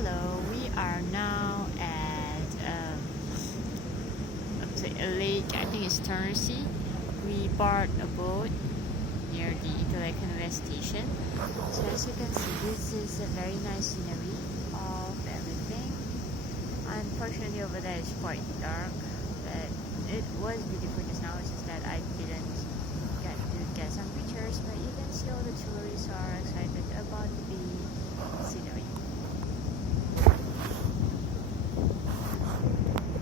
Hello, we are now at a lake. I think it's Tennessee. We bought a boat near the Intellect West Station. So as you can see, this is a very nice scenery of everything. Unfortunately, over there it's quite dark, but it was beautiful just now. It's just that I didn't get to get some pictures